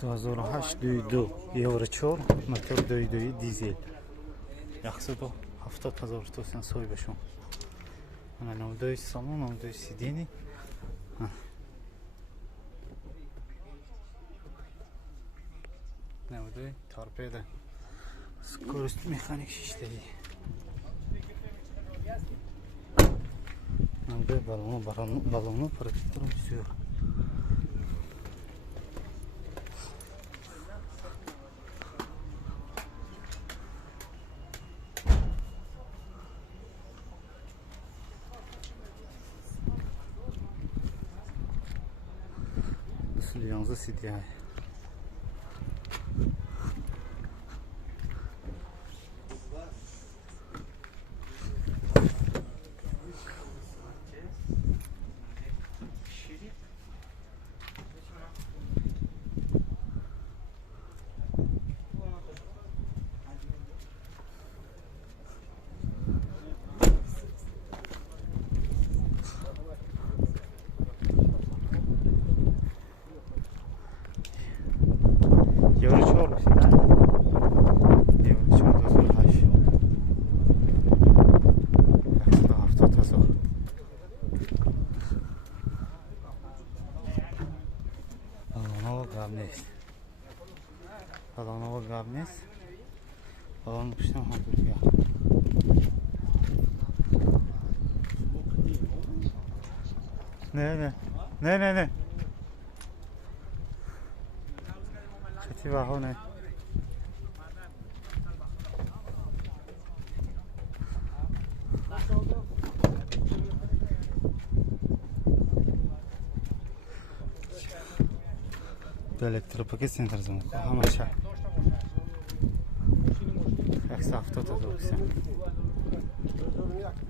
2008 2.2 евро 4 мотор 2.2 дизель 170,000 تومان صاحبشون. انا نودای سامان نودای سیدینی نودای تارپیده скорость механик işleri. Нудой баллону протектором все. Yanınızda CDI. Евро 4 всегда. Евро 4 2008. Авто таза. Balonu gabnes. Balonu piştim hazır ya. Ne. خطی بهانه به الکتروپاکت سنتر زمان همه چه 170,000